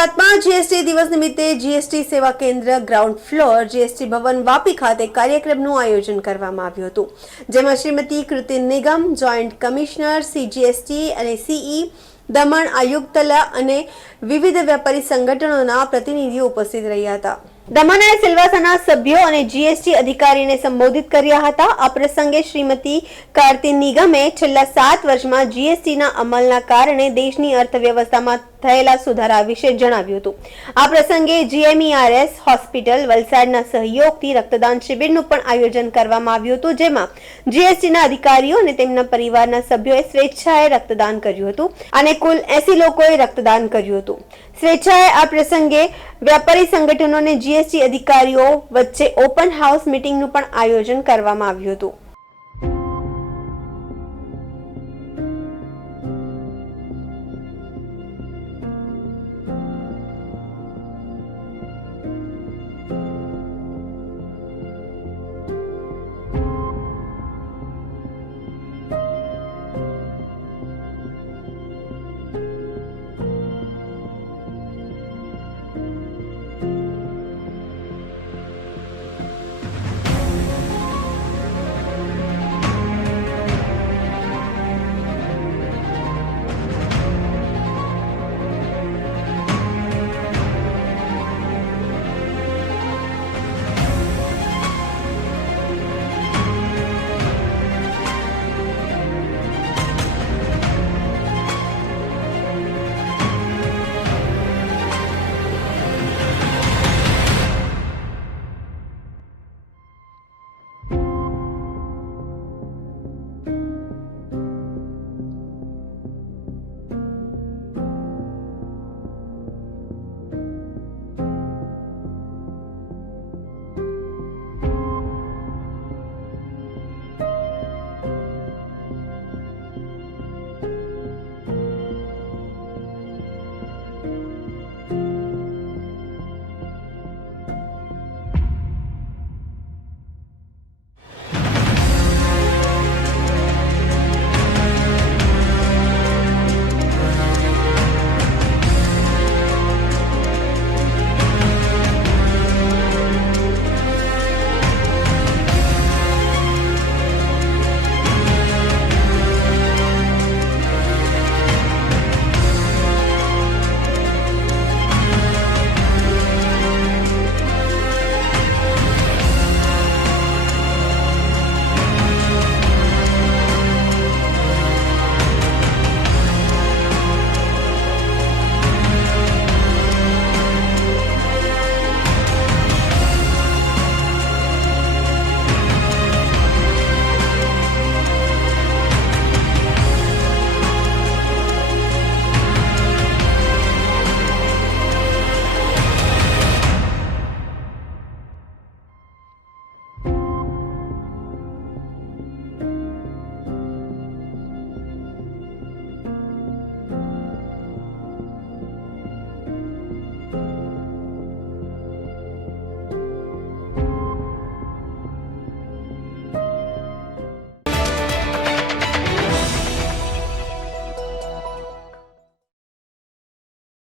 બોટાદમાં જીએસટી દિવસ નિમિત્તે જીએસટી સેવા કેન્દ્ર ગ્રાઉન્ડ ફ્લોર જીએસટી ભવન વાપી ખાતે કાર્યક્રમનું આયોજન કરવામાં આવ્યું હતું, જેમાં શ્રીમતી કૃતિ નિગમ, જોઈન્ટ કમિશનર સીજીએસટી અને સીઈ દમણ આયુક્તલા અને વિવિધ વેપારી સંગઠનોના પ્રતિનિધિઓ ઉપસ્થિત રહ્યા હતા. દમણ અને સિલવાસાના સભ્યો અને જીએસટી અધિકારીને સંબોધિત કર્યા હતા. આ પ્રસંગે શ્રીમતી કાર્તિ નિગમે છેલ્લા 7 વર્ષમાં જીએસટીના અમલના કારણે દેશની અર્થવ્યવસ્થામાં થયેલા સુધારા વિશે જણાવ્યું હતું. આ પ્રસંગે જીએમઈઆરએસ હોસ્પિટલ વલસાડના સહયોગથી રક્તદાન શિબિરનું પણ આયોજન કરવામાં આવ્યું હતું, જેમાં જીએસટીના અધિકારીઓ અને તેમના પરિવારના સભ્યોએ સ્વેચ્છાએ રક્તદાન કર્યું હતું અને કુલ 80 લોકોએ રક્તદાન કર્યું હતું. સ્વેચ્છાએ આ પ્રસંગે વેપારી સંગઠનો અને જીએસટી અધિકારીઓ વચ્ચે ઓપન હાઉસ મીટિંગનું પણ આયોજન કરવામાં આવ્યું હતું.